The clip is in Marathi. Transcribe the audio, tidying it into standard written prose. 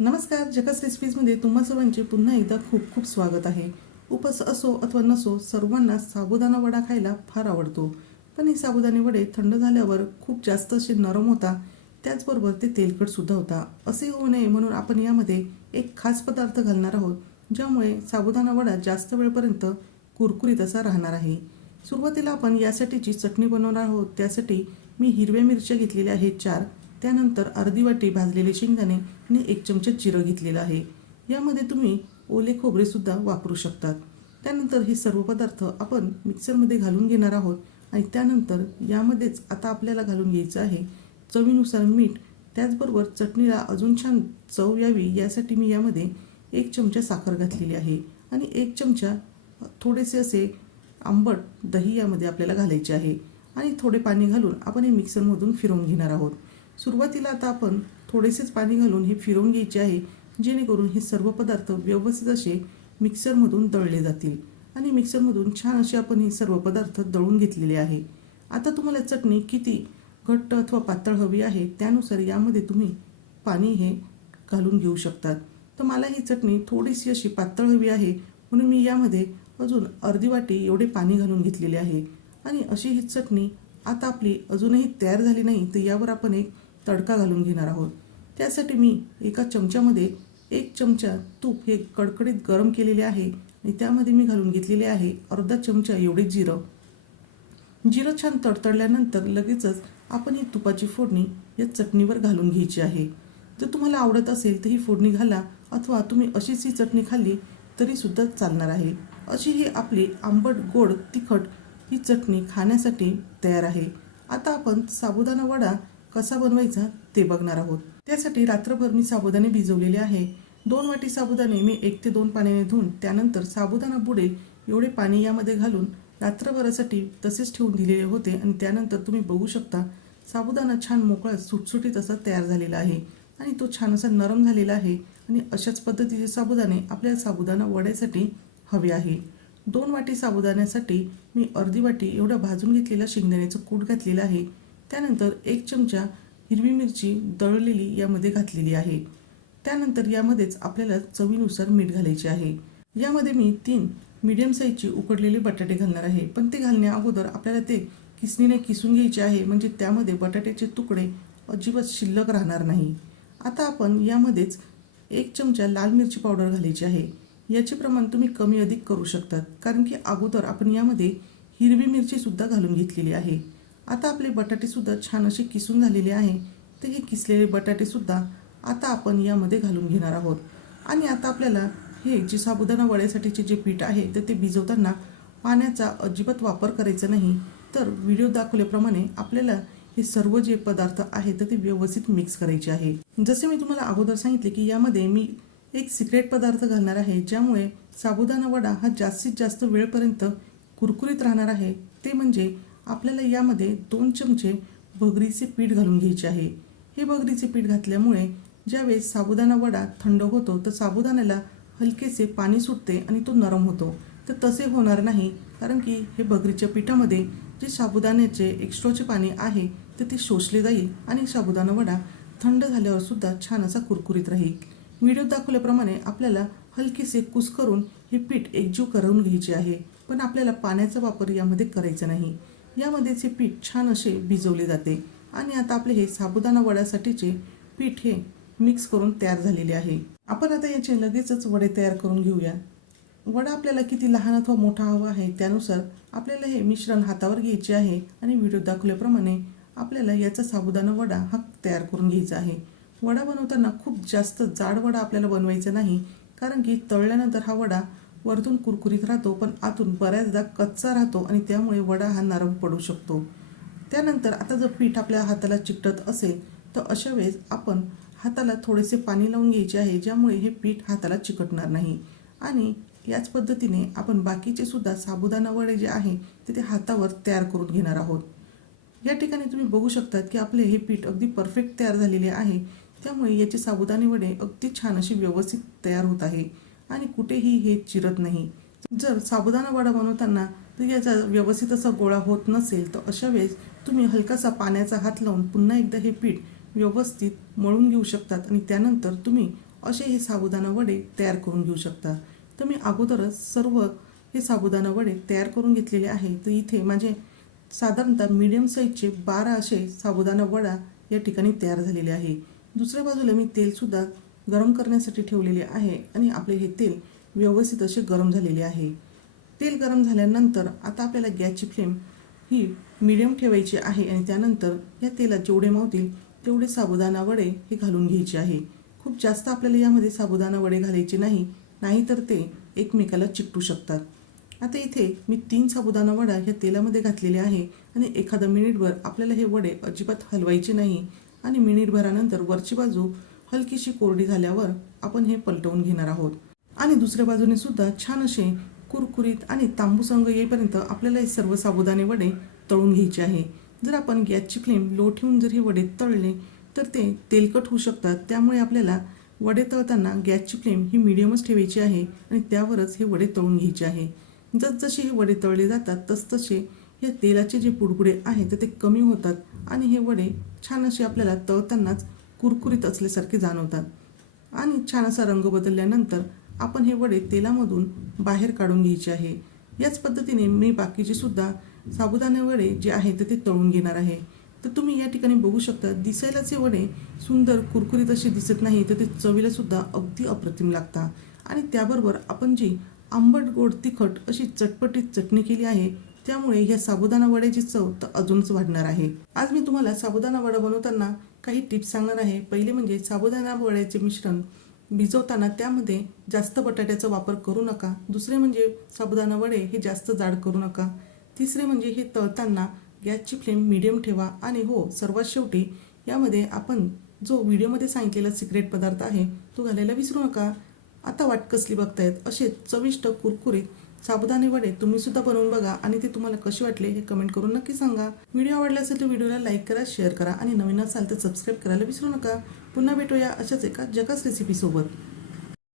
नमस्कार, जकास रेसिपीजमध्ये तुम्हा सर्वांचे पुन्हा एकदा खूप खूप स्वागत आहे. उपवास असो अथवा नसो, सर्वांना साबुदाणा वडा खायला फार आवडतो. पण हे साबुदाणे वडे थंड झाल्यावर खूप जास्त असे नरम होता, त्याचबरोबर ते तेलकटसुद्धा होता. असे होऊ नये म्हणून आपण यामध्ये एक खास पदार्थ घालणार आहोत, ज्यामुळे साबुदाणा वडा जास्त वेळपर्यंत कुरकुरीत असा राहणार आहे. सुरुवातीला आपण यासाठीची चटणी बनवणार आहोत. त्यासाठी मी हिरव्या मिरच्या घेतलेल्या आहेत 4. त्यानंतर अर्धी वाटी भाजलेले शेंगदाणे आणि 1 चमचा जिरं घेतलेलं आहे. यामध्ये तुम्ही ओले खोबरेसुद्धा वापरू शकतात. त्यानंतर हे सर्व पदार्थ आपण मिक्सरमध्ये घालून घेणार आहोत आणि त्यानंतर यामध्येच आता आपल्याला घालून घ्यायचं आहे चवीनुसार मीठ. त्याचबरोबर चटणीला अजून छान चव यावी यासाठी मी यामध्ये 1 चमचा साखर घातलेली आहे आणि 1 चमचा थोडेसे असे आंबट दही यामध्ये आपल्याला घालायचे आहे आणि थोडे पाणी घालून आपण हे मिक्सरमधून फिरवून घेणार आहोत. सुरुवातीला आता आपण थोडेसेच पाणी घालून हे फिरवून घ्यायचे आहे, जेणेकरून हे सर्व पदार्थ व्यवस्थित असे मिक्सरमधून दळले जातील आणि मिक्सरमधून छान असे आपण हे सर्व पदार्थ दळून घेतलेले आहे. आता तुम्हाला चटणी किती घट्ट अथवा पातळ हवी आहे त्यानुसार यामध्ये तुम्ही पाणी हे घालून घेऊ शकतात. तर मला ही चटणी थोडीशी अशी पातळ हवी आहे, म्हणून मी यामध्ये अजून अर्धी वाटी एवढे पाणी घालून घेतलेले आहे. आणि अशी ही चटणी आता आपली अजूनही तयार झाली नाही, तर यावर आपण एक तडका घालून घेणार आहोत. त्यासाठी मी एका चमच्यामध्ये 1 चमचा तूप हे कडकडीत गरम केलेले आहे आणि त्यामध्ये मी घालून घेतलेले आहे अर्धा चमचा एवढे जिरं. जिरं छान तडतडल्यानंतर लगेचच आपण ही तुपाची फोडणी या चटणीवर घालून घ्यायची आहे. जर तुम्हाला आवडत असेल तर ही फोडणी घाला, अथवा तुम्ही अशीच ही चटणी खाल्ली तरीसुद्धा चालणार आहे. अशी ही आपली आंबट गोड तिखट ही चटणी खाण्यासाठी तयार आहे. आता आपण साबुदाणा वडा कसा बनवायचा ते बघणार आहोत. त्यासाठी रात्रभर मी साबुदाणे भिजवलेले आहे. 2 वाटी साबुदाणे मी 1 ते 2 पाण्याने धुवून त्यानंतर साबुदाणा बुडेल एवढे पाणी यामध्ये घालून रात्रभरासाठी तसेच ठेवून दिलेले होते आणि त्यानंतर तुम्ही बघू शकता साबुदाणा छान मोकळा सुटसुटीत असा तयार झालेला आहे आणि तो छान असा नरम झालेला आहे. आणि अशाच पद्धतीचे साबुदाणे आपल्याला साबुदाणा वड्यासाठी हवे आहे. 2 वाटी साबुदाण्यासाठी मी अर्धी वाटी एवढा भाजून घेतलेला शेंगदाण्याचं कूट घातलेला आहे. त्यानंतर 1 चमचा हिरवी मिरची दळलेली यामध्ये घातलेली आहे. त्यानंतर यामध्येच आपल्याला चवीनुसार मीठ घालायचे आहे. यामध्ये मी 3 मीडियम साईजचे उकडलेले बटाटे घालणार आहे, पण ते घालण्या अगोदर आपल्याला ते किसणीने किसून घ्यायचे आहे, म्हणजे त्यामध्ये बटाट्याचे तुकडे अजिबात शिल्लक राहणार नाही. आता आपण यामध्येच 1 चमचा लाल मिरची पावडर घालायची आहे. याचे प्रमाण तुम्ही कमी अधिक करू शकतात, कारण की अगोदर आपण यामध्ये हिरवी मिरचीसुद्धा घालून घेतलेली आहे. आता आपले बटाटेसुद्धा छान असे किसून झालेले आहे. तर हे किसलेले बटाटेसुद्धा आता आपण यामध्ये घालून घेणार आहोत. आणि आता आपल्याला हे जे साबुदाणा वड्यासाठीचे जे पीठ आहे तर ते भिजवताना पाण्याचा अजिबात वापर करायचा नाही. तर व्हिडिओ दाखवल्याप्रमाणे आपल्याला हे सर्व जे पदार्थ आहेत तर ते व्यवस्थित मिक्स करायचे आहे. जसे मी तुम्हाला अगोदर सांगितले की यामध्ये मी एक सिक्रेट पदार्थ घालणार आहे, ज्यामुळे साबुदाणा वडा हा जास्तीत जास्त वेळपर्यंत कुरकुरीत राहणार आहे. ते म्हणजे आपल्याला यामध्ये 2 चमचे भगरीचे पीठ घालून घ्यायचे आहे. हे भगरीचे पीठ घातल्यामुळे ज्यावेळेस साबुदाणा वडा थंड होतो तर साबुदाण्याला हलकेसे पाणी सुटते आणि तो नरम होतो. तर तसे होणार नाही, कारण की हे भगरीच्या पिठामध्ये जे साबुदाण्याचे एक्स्ट्राचे पाणी आहे तर ते शोषले जाईल आणि साबुदाणा वडा थंड झाल्यावर सुद्धा छान असा कुरकुरीत राहील. व्हिडिओ दाखवल्याप्रमाणे आपल्याला हलकेसे कुस्करून हे पीठ एकजीव करून घ्यायचे आहे, पण आपल्याला पाण्याचा वापर यामध्ये करायचा नाही. यामध्येच हे पीठ छान असे भिजवले जाते. आणि आता आपले हे साबुदाणा वड्यासाठीचे पीठ हे मिक्स करून तयार झालेले आहे. आपण आता याचे लगेचच वडे तयार करून घेऊया. वडा आपल्याला किती लहान अथवा मोठा हवा आहे त्यानुसार आपल्याला हे मिश्रण हातावर घ्यायचे आहे आणि व्हिडिओ दाखवल्याप्रमाणे आपल्याला याचा साबुदाणा वडा हा तयार करून घ्यायचा आहे. वडा बनवताना खूप जास्त जाड वडा आपल्याला बनवायचा नाही, कारण की तळल्यानंतर हा वडा वरतून कुरकुरीत राहतो पण आतून बऱ्याचदा कच्चा राहतो आणि त्यामुळे वडा हा नरम पडू शकतो. त्यानंतर आता जर पीठ आपल्या हाताला चिकटत असेल तर अशा वेळेस आपण हाताला थोडेसे पाणी लावून घ्यायचे आहे, ज्यामुळे हे पीठ हाताला चिकटणार नाही. आणि याच पद्धतीने आपण बाकीचे सुद्धा साबुदाणा वडे जे आहे ते हातावर तयार करून घेणार आहोत. या ठिकाणी तुम्ही बघू शकतात की आपले हे पीठ अगदी परफेक्ट तयार झालेले आहे. त्यामुळे याचे साबुदाणे वडे अगदी छान असे व्यवस्थित तयार होत आहे आणि कुठेही हे चिरत नाही. जर साबुदाणा वडा बनवताना तर याचा व्यवस्थित असा गोळा होत नसेल तर अशा वेळेस तुम्ही हलकासा पाण्याचा हात लावून पुन्हा एकदा हे पीठ व्यवस्थित मळून घेऊ शकतात आणि त्यानंतर तुम्ही असे हे साबुदाणा वडे तयार करून घेऊ शकता. तर मी अगोदरच सर्व हे साबुदाणा वडे तयार करून घेतलेले आहे. तर इथे माझे साधारणतः मीडियम साईजचे 12 असे साबुदाणा वडा या ठिकाणी तयार झालेले आहे. दुसऱ्या बाजूला मी तेलसुद्धा गरम करण्यासाठी ठेवलेले आहे आणि आपले हे तेल व्यवस्थित असे गरम झालेले आहे. तेल गरम झाल्यानंतर आता आपल्याला गॅसची फ्लेम ही मीडियम ठेवायची आहे आणि त्यानंतर या तेलात जेवढे मावतील तेवढे साबुदाणा वडे हे घालून घ्यायचे आहे. खूप जास्त आपल्याला यामध्ये साबुदाणा वडे घालायचे नाही, नाहीतर ते एकमेकाला चिकटू शकतात. आता इथे मी 3 साबुदाणा वडा ह्या तेलामध्ये घातलेले आहे आणि एखादा मिनिटभर आपल्याला हे वडे अजिबात हलवायचे नाही आणि मिनिटभरानंतर वरची बाजू हलकीशी कोरडी झाल्यावर आपण हे पलटवून घेणार आहोत. आणि दुसऱ्या बाजूने सुद्धा छान असे कुरकुरीत आणि तांबूस रंग येईपर्यंत आपल्याला हे सर्व साबुदाणे वडे तळून घ्यायचे आहे. जर आपण गॅसची फ्लेम लो ठेवून जर हे वडे तळले तर ते तेलकट होऊ शकतात. त्यामुळे आपल्याला वडे तळताना गॅसची फ्लेम ही मीडियमच ठेवायची आहे आणि त्यावरच हे वडे तळून घ्यायचे आहे. जसजसे हे वडे तळले जातात तसतसे या तेलाचे जे बुडबुडे आहेत ते कमी होतात आणि हे वडे छान असे आपल्याला तळतानाच कुरकुरीत असल्यासारखे जाणवतात. आणि छान असा रंग बदलल्यानंतर आपण हे वडे तेलामधून बाहेर काढून घ्यायचे आहे. याच पद्धतीने मी बाकीचे सुद्धा साबुदाणे वडे जे आहेत ते तळून घेणार आहे. तर तुम्ही या ठिकाणी बघू शकता, दिसायलाच हे वडे सुंदर कुरकुरीत असे दिसत नाही तर ते चवीला सुद्धा अगदी अप्रतिम लागतात. आणि त्याबरोबर आपण जी आंबट गोड तिखट अशी चटपटीत चटणी केली आहे त्यामुळे या साबुदाणा वड्याची चव तर अजूनच वाढणार आहे. आज मी तुम्हाला साबुदाणा वडा बनवताना काही टिप्स सांगणार आहे. पहिले म्हणजे साबुदाणा वड्याचे मिश्रण भिजवताना त्यामध्ये जास्त बटाट्याचा वापर करू नका. दुसरे म्हणजे साबुदाणा वडे हे जास्त जाड करू नका. तिसरे म्हणजे हे तळताना गॅसची फ्लेम मीडियम ठेवा. आणि हो, सर्वात शेवटी यामध्ये आपण जो व्हिडिओमध्ये सांगितलेला सिक्रेट पदार्थ आहे तो घालायला विसरू नका. आता वाट कसली बघतायत, असे चविष्ट कुरकुरीत साबुदाणे वडे तुम्ही सुद्धा बनवून बघा आणि ते तुम्हाला कसे वाटले हे कमेंट करून नक्की सांगा. व्हिडिओ आवडला असेल तर व्हिडिओला लाईक करा, शेअर करा आणि नवीन असाल तर सबस्क्राईब करायला विसरू नका. पुन्हा भेटूया अशाच एका झकास रेसिपी सोबत.